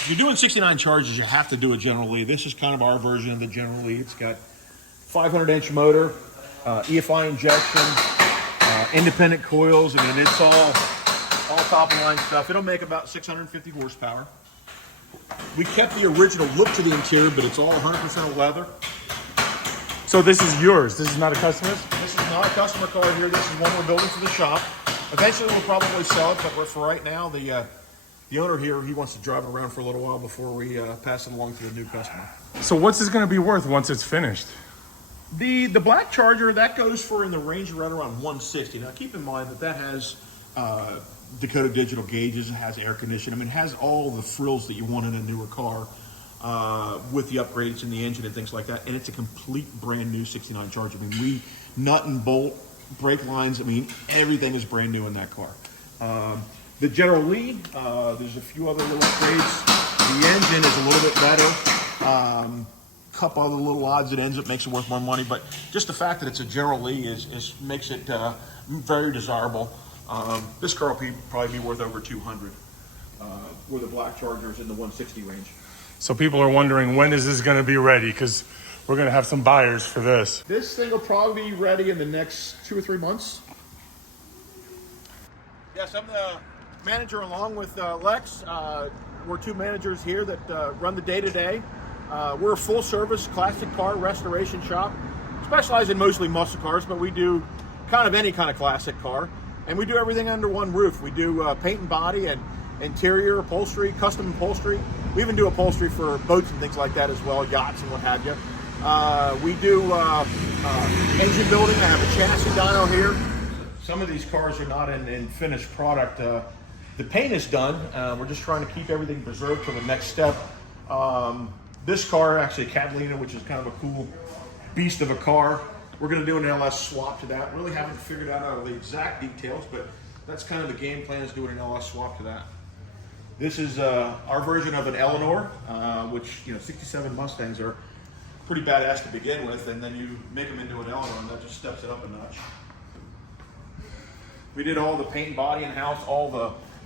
If you're doing 69 charges, you have to do a General Lee. This is kind of our version of the General Lee. It's got 500-inch motor, EFI injection, independent coils. I mean, it's all top of line stuff. It'll make about 650 horsepower. We kept the original look to the interior, but it's all 100% leather. So this is yours? This is not a customer's? This is not a customer car here. This is one we're building for the shop. Eventually we'll probably sell it, but for right now, the owner here, he wants to drive it around for a little while before we pass it along to the new customer. So what's this going to be worth once it's finished? The black Charger, that goes for in the range right around 160. Now keep in mind that has Dakota digital gauges, it has air conditioning. I mean, it has all the frills that you want in a newer car with the upgrades in the engine and things like that. And it's a complete brand new 69 Charger. I mean, we nut and bolt, brake lines, I mean, everything is brand new in that car. The General Lee, there's a few other little upgrades. The engine is a little bit better. Couple other little odds and ends that makes it worth more money, but just the fact that it's a General Lee makes it very desirable. This car will probably be worth over 200, where the black Charger is in the 160 range. So people are wondering, when is this going to be ready? Because we're going to have some buyers for this. This thing will probably be ready in the next 2 or 3 months. Yes, I'm the manager along with Lex. We're two managers here that run the day-to-day. We're a full-service classic car restoration shop. Specialize in mostly muscle cars, but we do kind of any kind of classic car. And we do everything under one roof. We do paint and body and interior upholstery, custom upholstery. We even do upholstery for boats and things like that as well, yachts and what have you. We do engine building. I have a chassis dyno here. Some of these cars are not in finished product. The paint is done. We're just trying to keep everything preserved for the next step. This car, actually a Catalina, which is kind of a cool beast of a car. We're going to do an LS swap to that. Really haven't figured out all the exact details, but that's kind of the game plan, is doing an LS swap to that. This is our version of an Eleanor, which, 67 Mustangs are pretty badass to begin with, and then you make them into an Eleanor, and that just steps it up a notch. We did all the paint and body in-house, all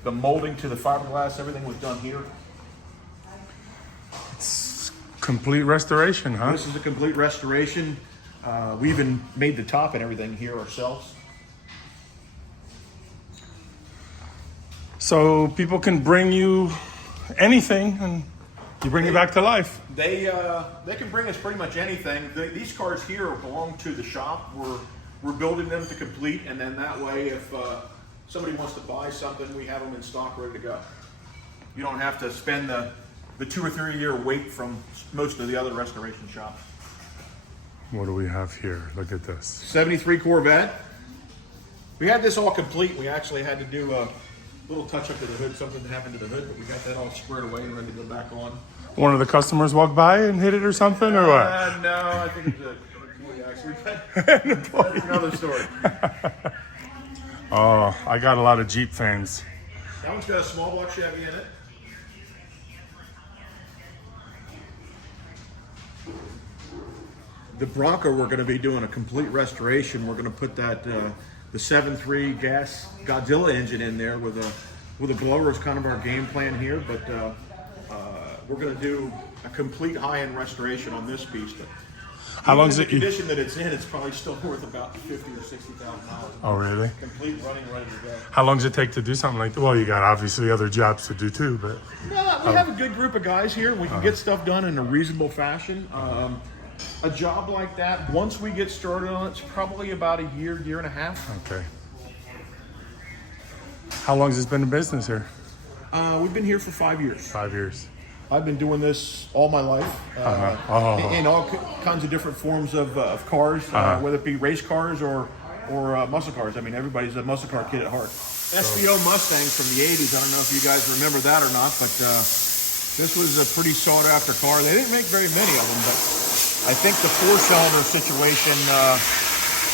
the molding to the fiberglass, everything was done here. It's complete restoration, huh? This is a complete restoration. We even made the top and everything here ourselves. So people can bring you anything and you bring it back to life. They can bring us pretty much anything. These cars here belong to the shop. We're building them to complete, and then that way if somebody wants to buy something, we have them in stock ready to go. You don't have to spend the 2 or 3 year wait from most of the other restoration shops. What do we have here? Look at this. 73 Corvette. We had this all complete. We actually had to do a little touch up to the hood, something happened to the hood, but we got that all squared away and ready to go back on. One of the customers walked by and hit it or something, or what? No, I think it's an employee actually. That's another story. Oh, I got a lot of Jeep fans. That one's got a small block Chevy in it. The Bronco, we're going to be doing a complete restoration. We're going to put that the 7.3 gas Godzilla engine in there with a blower is kind of our game plan here. But we're going to do a complete high-end restoration on this piece. But how long is it? The condition that it's in, it's probably still worth about $50,000 or $60,000. Oh, really? Complete running, ready to go. How long does it take to do something like that? Well, you got obviously other jobs to do too, but no, we have a good group of guys here. We can get stuff done in a reasonable fashion. A job like that, once we get started on it, it's probably about a year and a half. Okay. How long has this been in business here? We've been here for 5 years. 5 years. I've been doing this all my life, in all kinds of different forms of cars, whether it be race cars or muscle cars. I mean, everybody's a muscle car kid at heart. SBO Mustang from the 80s. I don't know if you guys remember that or not, but this was a pretty sought after car. They didn't make very many of them, but I think the 4-cylinder situation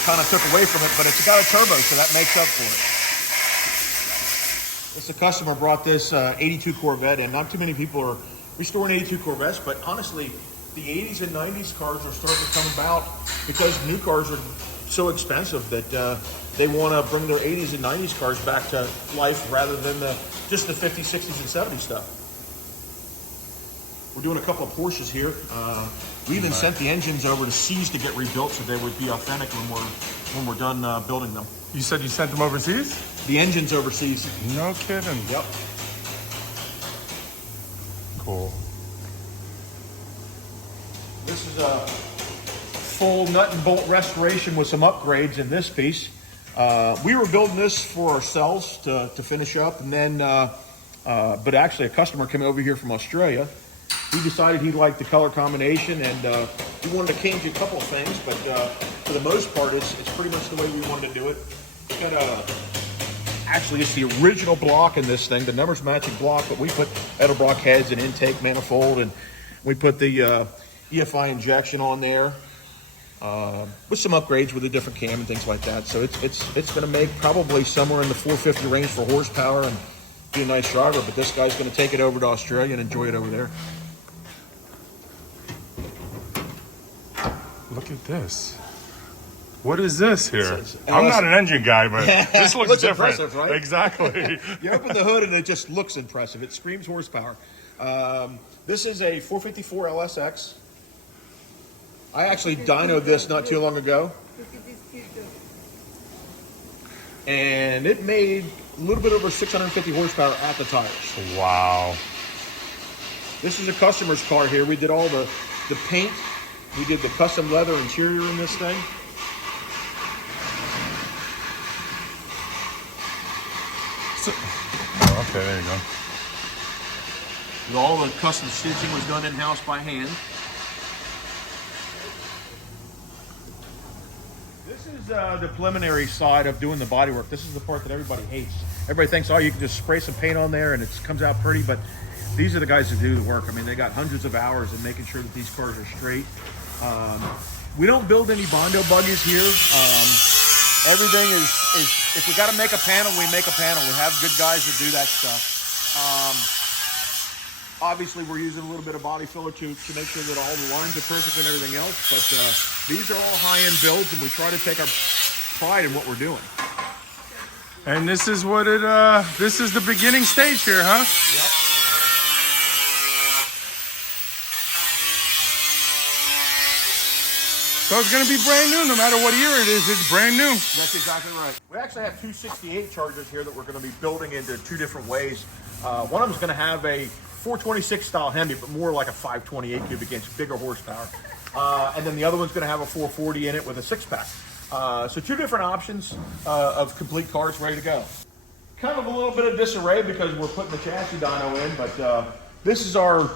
kind of took away from it, but it's got a turbo, so that makes up for it. This a customer brought this 82 Corvette in. Not too many people are restoring 82 Corvettes, but honestly, the 80s and 90s cars are starting to come about because new cars are so expensive that they want to bring their 80s and 90s cars back to life rather than just the 50s, 60s, and 70s stuff. We're doing a couple of Porsches here. We even sent the engines over to C's to get rebuilt so they would be authentic when we're done building them. You said you sent them overseas? The engines overseas. No kidding. Yep. Cool. This is a full nut and bolt restoration with some upgrades in this piece. We were building this for ourselves to finish up, and then, but actually a customer came over here from Australia. He decided he liked the color combination, and we wanted to change a couple of things, but for the most part, it's pretty much the way we wanted to do it. It's got actually, it's the original block in this thing, the numbers matching block, but we put Edelbrock heads and intake manifold, and we put the EFI injection on there with some upgrades with a different cam and things like that. So it's going to make probably somewhere in the 450 range for horsepower and be a nice driver, but this guy's going to take it over to Australia and enjoy it over there. Look at this. What is this here? Oh, I'm not an engine guy, but this looks different. Impressive, right? Exactly. You open the hood and it just looks impressive. It screams horsepower. This is a 454 LSX. I actually dynoed this not too long ago. And it made a little bit over 650 horsepower at the tires. Wow. This is a customer's car here. We did all the paint. We did the custom leather interior in this thing. Okay, there you go. All the custom stitching was done in-house by hand. This is the preliminary side of doing the bodywork. This is the part that everybody hates. Everybody thinks, oh, you can just spray some paint on there and it comes out pretty, but these are the guys that do the work. I mean, they got hundreds of hours in making sure that these cars are straight. We don't build any Bondo buggies here. Everything is if we got to make a panel, we make a panel. We have good guys that do that stuff. Obviously, we're using a little bit of body filler to make sure that all the lines are perfect and everything else. But these are all high-end builds, and we try to take our pride in what we're doing. And this is what it. This is the beginning stage here, huh? Yep. So it's going to be brand new, no matter what year it is. It's brand new. That's exactly right. We actually have two 68 Chargers here that we're going to be building into two different ways. One of them is going to have a 426 style Hemi, but more like a 528 cubic inch, bigger horsepower. And then the other one's going to have a 440 in it with a 6-pack. So two different options of complete cars ready to go. Kind of a little bit of disarray because we're putting the chassis dyno in, but this is our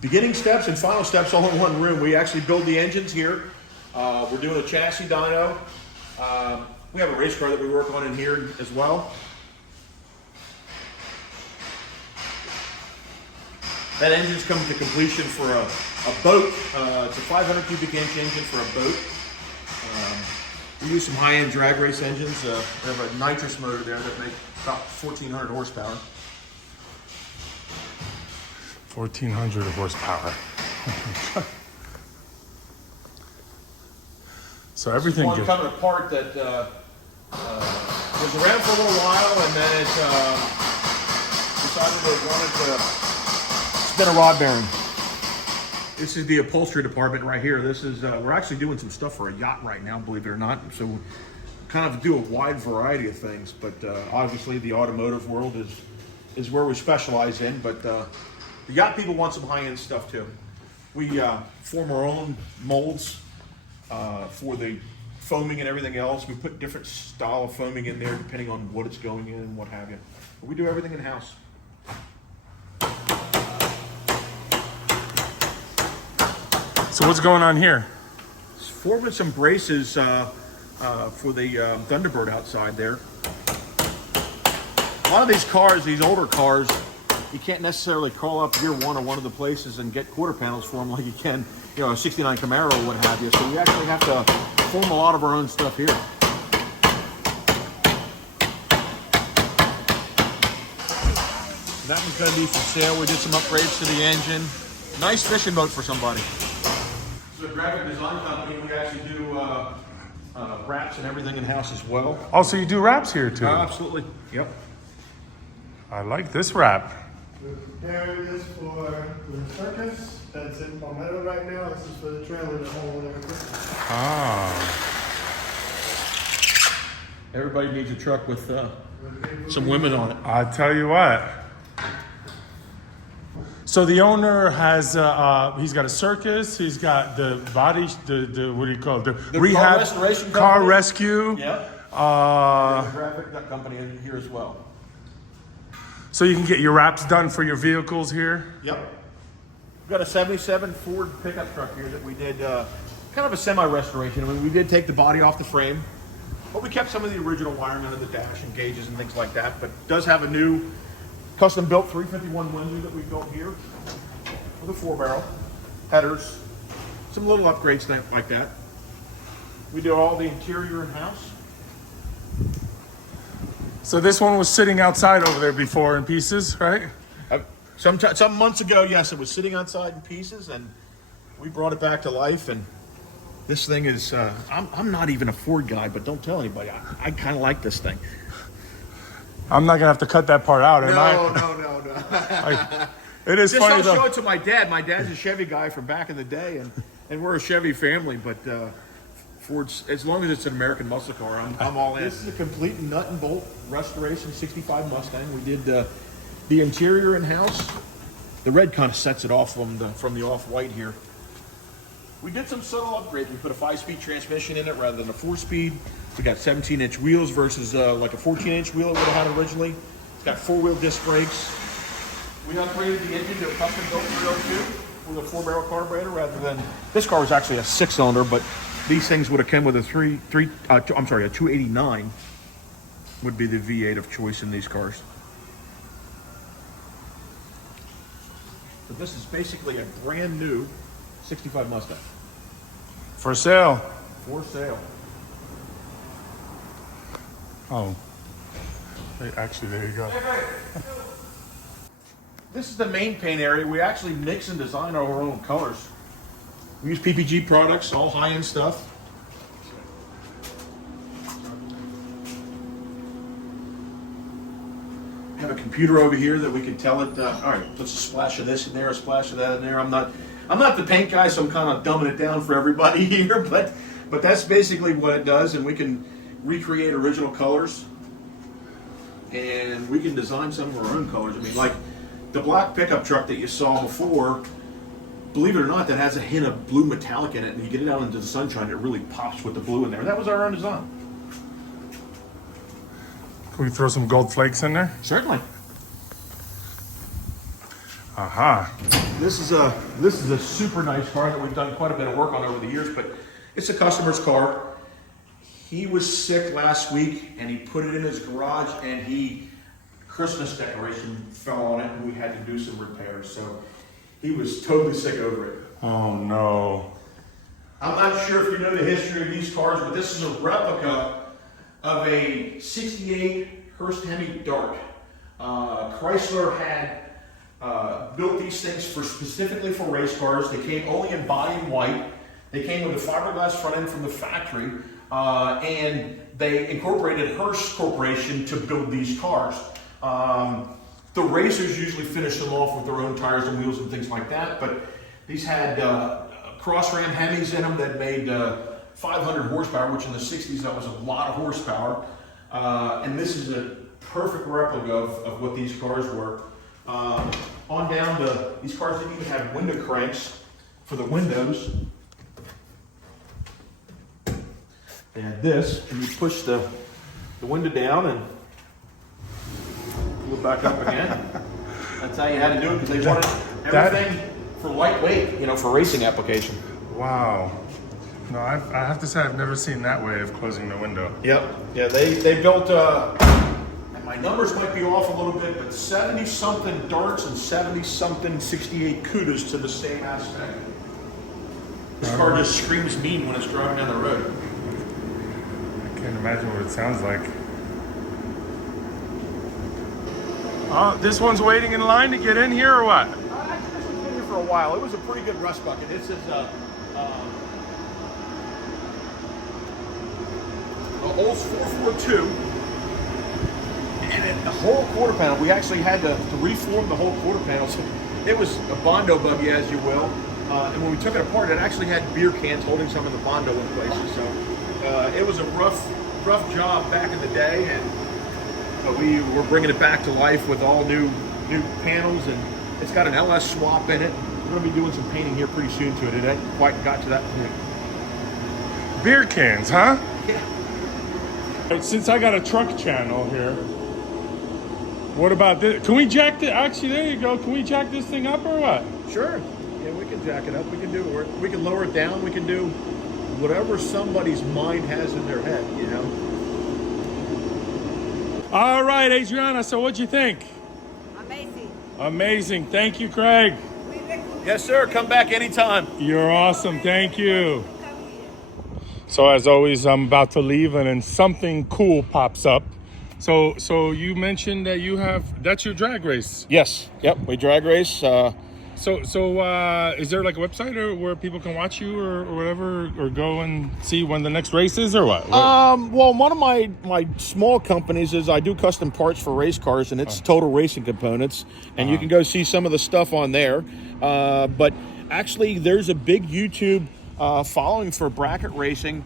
beginning steps and final steps all in one room. We actually build the engines here. We're doing a chassis dyno. We have a race car that we work on in here as well. That engine's coming to completion for a boat. It's a 500 cubic inch engine for a boat. We use some high-end drag race engines. We have a nitrous motor there that makes about 1,400 horsepower. 1,400 horsepower. So everything One coming apart that was around for a little while, and then it decided it wanted to spin a rod bearing. This is the upholstery department right here. This is we're actually doing some stuff for a yacht right now, believe it or not. So we kind of do a wide variety of things, but obviously the automotive world is where we specialize in. But the yacht people want some high-end stuff too. We form our own molds for the foaming and everything else. We put different style of foaming in there depending on what it's going in and what have you. But we do everything in-house. So what's going on here? Forming some braces for the Thunderbird outside there. A lot of these cars, these older cars, you can't necessarily call up Gear One or one of the places and get quarter panels for them like you can, you know, a 69 Camaro or what have you. So we actually have to form a lot of our own stuff here. That one's going to be for sale. We did some upgrades to the engine. Nice fishing boat for somebody. So a graphic design company, we actually do wraps and everything in-house as well. Oh, so you do wraps here too? Absolutely. Yep. I like this wrap. We're preparing this for the circus that's in Palmetto right now. This is for the trailer to hold everything. Ah. Everybody needs a truck with some women on it. I tell you what. So the owner has he's got a circus. He's got the body, the what do you call it? The rehab, car restoration car company. rescue. Yeah. Uh, There's a graphic company in here as well. so you can get your wraps done for your vehicles here. Yep. We've got a 77 Ford pickup truck here that we did kind of a semi-restoration. I mean, we did take the body off the frame, but we kept some of the original wiring under the dash and gauges and things like that. But it does have a new custom-built 351 Windsor that we built here with a 4-barrel, headers, some little upgrades like that. We do all the interior in-house. So this one was sitting outside over there before in pieces, right? Some months ago, yes, it was sitting outside in pieces, and we brought it back to life. And this thing is, I'm not even a Ford guy, but don't tell anybody. I kind of like this thing. I'm not gonna have to cut that part out, am I? No. It is Just funny don't show though. it to my dad. My dad's a Chevy guy from back in the day, and we're a Chevy family, but Ford's, as long as it's an American muscle car, I'm all in. This is a complete nut and bolt restoration 65 Mustang. We did the interior in-house. The red kind of sets it off from the off-white here. We did some subtle upgrades. We put a 5-speed transmission in it rather than a 4-speed. We got 17-inch wheels versus like a 14-inch wheel it would have had originally. It's got 4-wheel disc brakes. We upgraded the engine to a custom-built 302 with a 4-barrel carburetor rather than, this car was actually a 6-cylinder, but these things would have come with a 289 would be the V8 of choice in these cars. So this is basically a brand new 65 Mustang For sale. for sale. Oh. Hey, actually, there you go. This is the main paint area. We actually mix and design our own colors. We use PPG products, all high-end stuff. Have a computer over here that we can tell it, all right, puts a splash of this in there, a splash of that in there. I'm not the paint guy, so I'm kind of dumbing it down for everybody here, but that's basically what it does, and we can recreate original colors, and we can design some of our own colors. I mean, like the black pickup truck that you saw before, believe it or not, that has a hint of blue metallic in it, and you get it out into the sunshine, it really pops with the blue in there. That was our own design. Can we throw some gold flakes in there? Certainly. Aha. This is a super nice car that we've done quite a bit of work on over the years, but it's a customer's car. He was sick last week, and he put it in his garage, and Christmas decoration fell on it, and we had to do some repairs. So he was totally sick over it. Oh no. I'm not sure if you know the history of these cars, but this is a replica of a 68 Hearst Hemi Dart. Chrysler had built these things specifically for race cars. They came only in body and white. They came with a fiberglass front end from the factory, and they incorporated Hearst Corporation to build these cars. The racers usually finish them off with their own tires and wheels and things like that, but these had cross-ram Hemis in them that made 500 horsepower, which in the 60s that was a lot of horsepower. And this is a perfect replica of what these cars were. On down to, these cars didn't even have window cranks for the windows. They had this, and you push the window down and pull it back up again. That's how you had to do it, because they wanted everything for lightweight, for racing application. Wow. No, I have to say I've never seen that way of closing the window. Yep. Yeah, they built, and my numbers might be off a little bit, but 70-something Darts and 70-something 68 Cudas to the same aspect. This car just screams mean when it's driving down the road. I can't imagine what it sounds like. Oh, this one's waiting in line to get in here or what? Actually, this has been here for a while. It was a pretty good rust bucket. This is an Olds 442. And then the whole quarter panel, we actually had to reform the whole quarter panel. So it was a Bondo buggy, as you will. And when we took it apart, it actually had beer cans holding some of the Bondo in places. So it was a rough job back in the day, and we were bringing it back to life with all new panels, and it's got an LS swap in it. We're going to be doing some painting here pretty soon to it. It hasn't quite got to that point. Beer cans, huh? Yeah. Since I got a truck channel here, what about this? Can we jack it? Actually, there you go. Can we jack this thing up or what? Sure. Yeah, we can jack it up. We can do it. We can lower it down. We can do whatever somebody's mind has in their head, you know. All right, Adriana. So what'd you think? Amazing. Amazing. Thank you, Craig. Yes, sir. Come back anytime. You're awesome. Thank you. So as always, I'm about to leave, and then something cool pops up. So you mentioned that that's your drag race. Yes. Yep. We drag race. So is there like a website or where people can watch you or whatever, or go and see when the next race is, or what? Well, one of my small companies is I do custom parts for race cars, and it's Total Racing Components, and you can go see some of the stuff on there. But actually, there's a big YouTube following for bracket racing.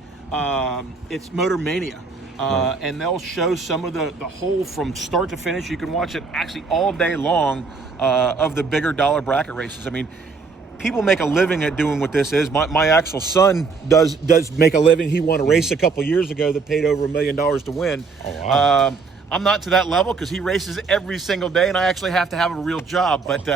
It's Motor Mania. And they'll show some of the whole from start to finish. You can watch it actually all day long of the bigger dollar bracket races. I mean, people make a living at doing what this is. My actual son does make a living. He won a race a couple years ago that paid over $1 million to win. Oh, wow. I'm not to that level because he races every single day, and I actually have to have a real job. But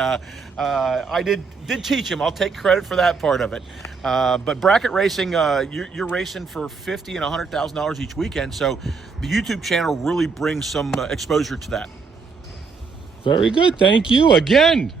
I did teach him. I'll take credit for that part of it. But bracket racing, you're racing for $50,000 and $100,000 each weekend. So the YouTube channel really brings some exposure to that. Very good. Thank you again.